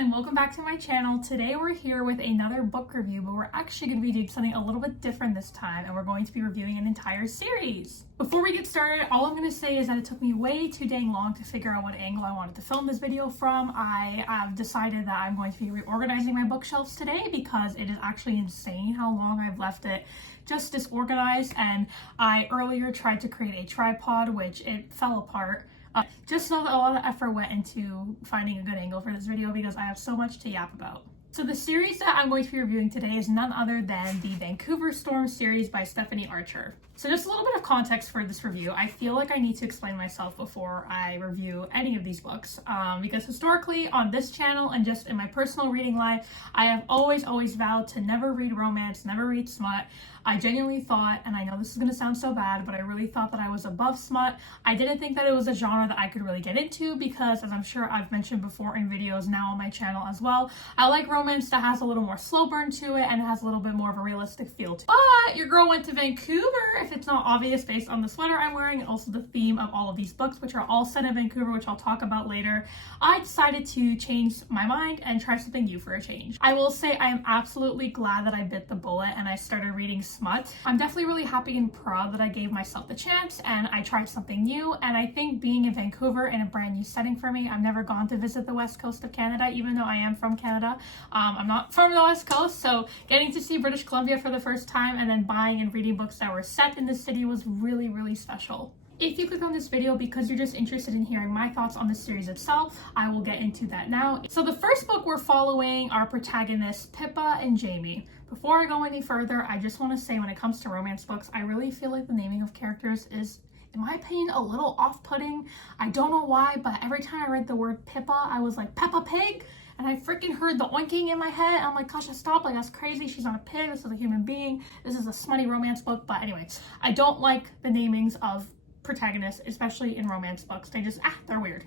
and welcome back to my channel. Today we're here with another book review, but we're actually going to be doing something a little bit different this time, and we're going to be reviewing an entire series. Before we get started, all I'm going to say is that it took me way too dang long to figure out what angle I wanted to film this video from. I have decided that I'm going to be reorganizing my bookshelves today because it is actually insane how long I've left it just disorganized, and I earlier tried to create a tripod, which it fell apart. Just know that a lot of effort went into finding a good angle for this video because I have so much to yap about. So the series that I'm going to be reviewing today is none other than the Vancouver Storm Series by Stephanie Archer. So just a little bit of context for this review. I feel like I need to explain myself before I review any of these books because historically on this channel and just in my personal reading life, I have always vowed to never read romance, never read smut. I genuinely thought, and I know this is going to sound so bad, but I really thought that I was above smut. I didn't think that it was a genre that I could really get into because, as I'm sure I've mentioned before in videos now on my channel as well, I like romance that has a little more slow burn to it and has a little bit more of a realistic feel to it. But your girl went to Vancouver, if it's not obvious based on the sweater I'm wearing and also the theme of all of these books, which are all set in Vancouver, which I'll talk about later. I decided to change my mind and try something new for a change. I will say I am absolutely glad that I bit the bullet and I started reading smut. I'm definitely really happy and proud that I gave myself the chance and I tried something new, and I think being in Vancouver in a brand new setting for me, I've never gone to visit the west coast of Canada, even though I am from Canada. I'm not from the west coast, so getting to see British Columbia for the first time and then buying and reading books that were set in the city was really special. If you click on this video because you're just interested in hearing my thoughts on the series itself, I will get into that now. So the first book we're following our protagonists, Pippa and Jamie. Before I go any further, I just want to say when it comes to romance books, I really feel like the naming of characters is, in my opinion, a little off-putting. I don't know why, but every time I read the word Pippa, I was like, Peppa Pig? And I freaking heard the oinking in my head. I'm like, Kasha, stop, like that's crazy. She's not a pig, this is a human being. This is a smutty romance book. But anyway, I don't like the namings of protagonists, especially in romance books. They just, they're weird.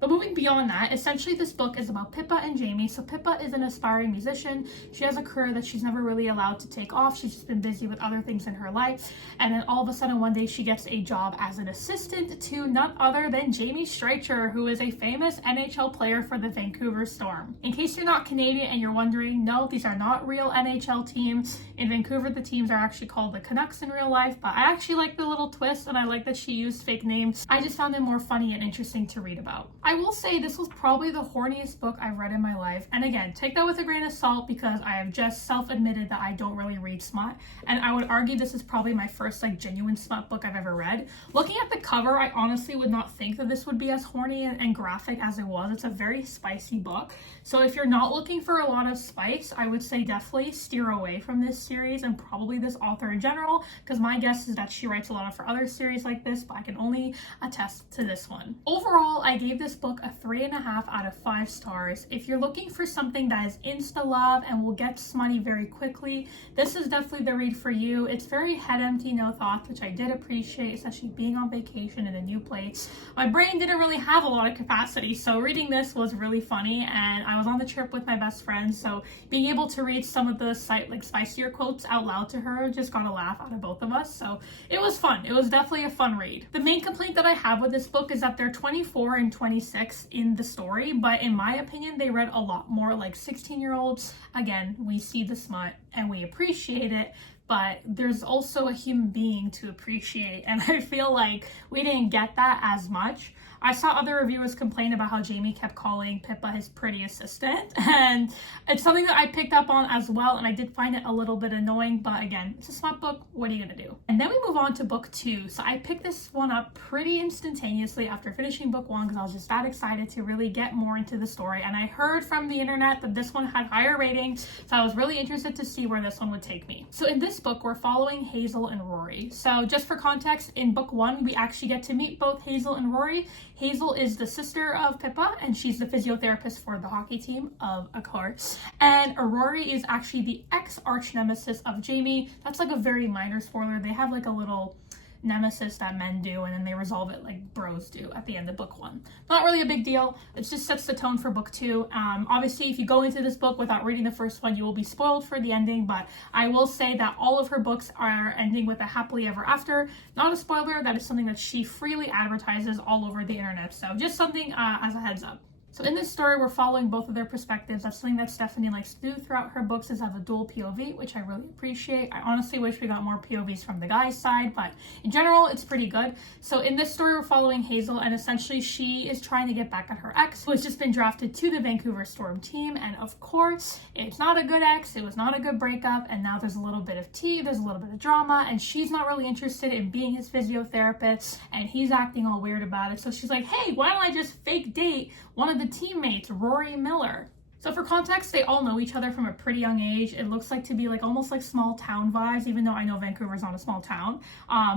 But moving beyond that, essentially this book is about Pippa and Jamie. So Pippa is an aspiring musician. She has a career that she's never really allowed to take off. She's just been busy with other things in her life. And then all of a sudden one day she gets a job as an assistant to none other than Jamie Streicher, who is a famous NHL player for the Vancouver Storm. In case you're not Canadian and you're wondering, no, these are not real NHL teams. In Vancouver, the teams are actually called the Canucks in real life, but I actually like the little twist and I like that she used fake names. I just found them more funny and interesting to read about. I will say this was probably the horniest book I've read in my life. And again, take that with a grain of salt because I have just self-admitted that I don't really read smut. And I would argue this is probably my first like genuine smut book I've ever read. Looking at the cover, I honestly would not think that this would be as horny and graphic as it was. It's a very spicy book. So if you're not looking for a lot of spice, I would say definitely steer away from this series and probably this author in general, because my guess is that she writes a lot of her other series like this, but I can only attest to this one. Overall, I gave this book a 3.5 out of 5 stars. If you're looking for something that is insta love and will get smutty very quickly, this is definitely the read for you. It's very head empty, no thoughts, which I did appreciate, especially being on vacation in a new place. My brain didn't really have a lot of capacity, so reading this was really funny, and I was on the trip with my best friend, so being able to read some of the spicier quotes out loud to her just got a laugh out of both of us, so it was fun. It was definitely a fun read. The main complaint that I have with this book is that they're 24 and 26 in the story, but in my opinion they read a lot more like 16-year-olds. Again, we see the smut and we appreciate it, but there's also a human being to appreciate, and I feel like we didn't get that as much. I saw other reviewers complain about how Jamie kept calling Pippa his pretty assistant, and it's something that I picked up on as well, and I did find it a little bit annoying, but again, it's a smut book, what are you gonna do? And then we move on to book 2. So I picked this one up pretty instantaneously after finishing book 1 because I was just that excited to really get more into the story, and I heard from the internet that this one had higher ratings, so I was really interested to see where this one would take me. So in this book, we're following Hazel and Rory. So just for context, in book 1, we actually get to meet both Hazel and Rory. Hazel is the sister of Pippa, and she's the physiotherapist for the hockey team, of course. And Rory is actually the ex-arch nemesis of Jamie. That's like a very minor spoiler. They have like a little nemesis that men do, and then they resolve it like bros do at the end of book 1. Not really a big deal. It just sets the tone for book 2. Obviously, if you go into this book without reading the first one, you will be spoiled for the ending, but I will say that all of her books are ending with a happily ever after. Not a spoiler, that is something that she freely advertises all over the internet, so just something as a heads up. So in this story, we're following both of their perspectives. That's something that Stephanie likes to do throughout her books, is have a dual POV, which I really appreciate. I honestly wish we got more POVs from the guy's side, but in general, it's pretty good. So in this story, we're following Hazel, and essentially she is trying to get back at her ex, who has just been drafted to the Vancouver Storm team. And of course, it's not a good ex, it was not a good breakup, and now there's a little bit of tea, there's a little bit of drama, and she's not really interested in being his physiotherapist, and he's acting all weird about it. So she's like, hey, why don't I just fake date one of the teammates, Rory Miller? So for context, they all know each other from a pretty young age. It looks like to be like almost like small town vibes, even though I know Vancouver's not a small town.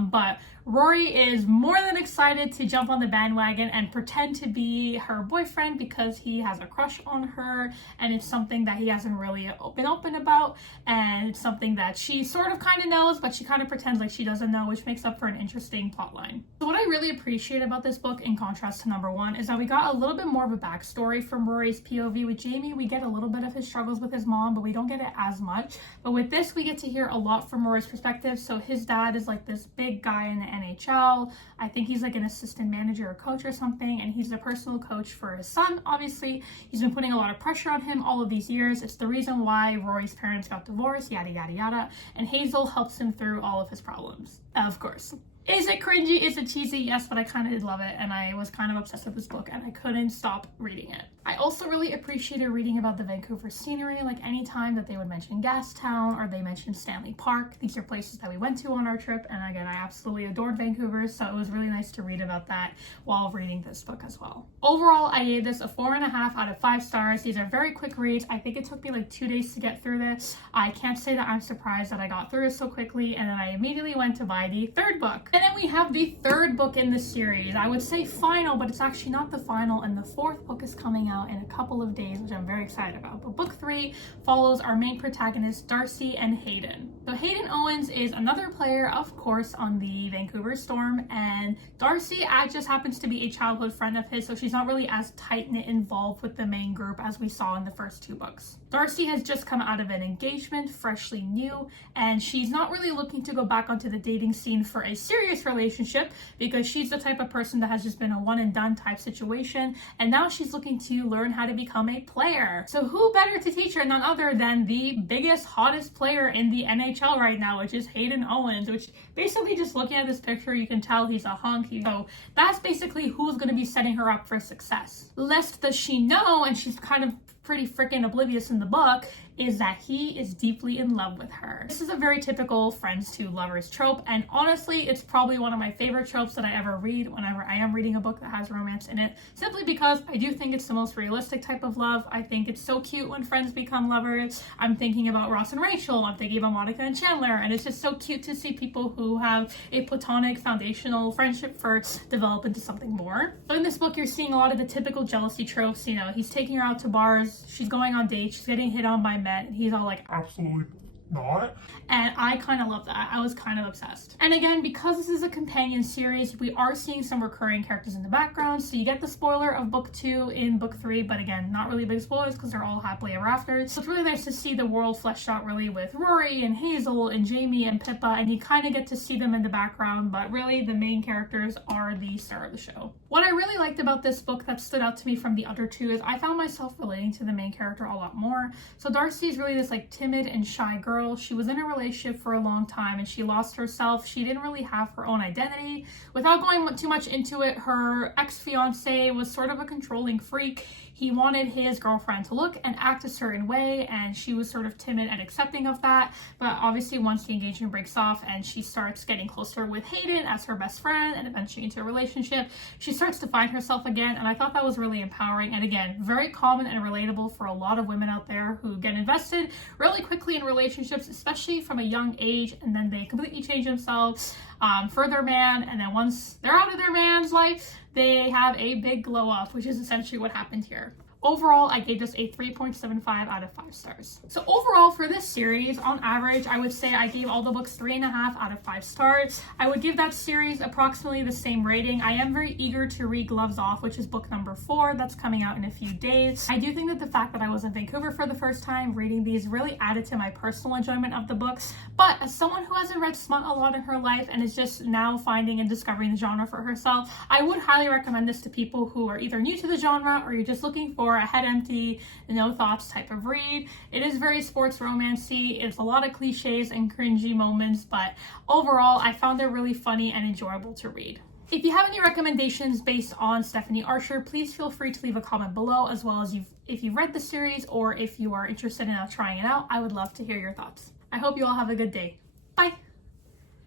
But Rory is more than excited to jump on the bandwagon and pretend to be her boyfriend because he has a crush on her, and it's something that he hasn't really been open about, and it's something that she sort of kind of knows, but she kind of pretends like she doesn't know, which makes up for an interesting plotline. So what I really appreciate about this book, in contrast to number one, is that we got a little bit more of a backstory from Rory's POV. With Jamie, we get a little bit of his struggles with his mom, but we don't get it as much. But with this, we get to hear a lot from Rory's perspective. So his dad is like this big guy in the NHL. I think he's like an assistant manager or coach or something, and he's the personal coach for his son. Obviously, he's been putting a lot of pressure on him all of these years. It's the reason why Rory's parents got divorced, yada, yada, yada. And Hazel helps him through all of his problems, of course. Is it cringy? Is it cheesy? Yes, but I kind of did love it, and I was kind of obsessed with this book, and I couldn't stop reading it. I also really appreciated reading about the Vancouver scenery, like any time that they would mention Gastown or they mentioned Stanley Park. These are places that we went to on our trip, and again, I absolutely adored Vancouver, so it was really nice to read about that while reading this book as well. Overall, I gave this a 4.5 out of 5 stars. These are very quick reads. I think it took me like 2 days to get through this. I can't say that I'm surprised that I got through it so quickly, and then I immediately went to buy the third book. And then we have the third book in the series. I would say final, but it's actually not the final, and the fourth book is coming out in a couple of days, which I'm very excited about. But book 3 follows our main protagonists, Darcy and Hayden. So Hayden Owens is another player, of course, on the Vancouver Storm, and Darcy just happens to be a childhood friend of his, so she's not really as tight-knit involved with the main group as we saw in the first 2 books. Darcy has just come out of an engagement, freshly new, and she's not really looking to go back onto the dating scene for a serious relationship because she's the type of person that has just been a one and done type situation, and now she's looking to learn how to become a player. So who better to teach her, none other than the biggest, hottest player in the NHL right now, which is Hayden Owens, which basically, just looking at this picture, you can tell he's a hunk. So that's basically who's going to be setting her up for success. Lest does she know, and she's kind of pretty freaking oblivious in the book, is that he is deeply in love with her. This is a very typical friends to lovers trope, and honestly, it's probably one of my favorite tropes that I ever read whenever I am reading a book that has romance in it, simply because I do think it's the most realistic type of love. I think it's so cute when friends become lovers. I'm thinking about Ross and Rachel, I'm thinking about Monica and Chandler, and it's just so cute to see people who have a platonic foundational friendship first develop into something more. So in this book, you're seeing a lot of the typical jealousy tropes. You know, he's taking her out to bars, she's going on dates, she's getting hit on by men, and he's all like, absolutely not. And I kind of love that. I was kind of obsessed. And again, because this is a companion series, we are seeing some recurring characters in the background. So you get the spoiler of book 2 in book 3, but again, not really big spoilers because they're all happily ever after. So it's really nice to see the world fleshed out really with Rory and Hazel and Jamie and Pippa, and you kind of get to see them in the background, but really the main characters are the star of the show. What I really liked about this book that stood out to me from the other 2 is I found myself relating to the main character a lot more. So Darcy is really this like timid and shy girl. She was in a relationship for a long time and she lost herself. She didn't really have her own identity. Without going too much into it, her ex-fiance was sort of a controlling freak. He wanted his girlfriend to look and act a certain way, and she was sort of timid and accepting of that. But obviously once the engagement breaks off and she starts getting closer with Hayden as her best friend and eventually into a relationship, she starts to find herself again, and I thought that was really empowering, and again, very common and relatable for a lot of women out there who get invested really quickly in relationships, especially from a young age, and then they completely change themselves for their man, and then once they're out of their man's life, they have a big glow up, which is essentially what happened here. overall, I gave this a 3.75 out of 5 stars. So overall for this series, on average, I would say I gave all the books 3.5 out of 5 stars. I would give that series approximately the same rating. I am very eager to read Gloves Off, which is book number 4. That's coming out in a few days. I do think that the fact that I was in Vancouver for the first time, reading these really added to my personal enjoyment of the books. But as someone who hasn't read smut a lot in her life and is just now finding and discovering the genre for herself, I would highly recommend this to people who are either new to the genre or you're just looking for a head empty, no thoughts type of read. It is very sports romancy. It's a lot of cliches and cringy moments, but overall I found it really funny and enjoyable to read. If you have any recommendations based on Stephanie Archer, please feel free to leave a comment below, as well as if you've read the series or if you are interested in trying it out. I would love to hear your thoughts. I hope you all have a good day. Bye!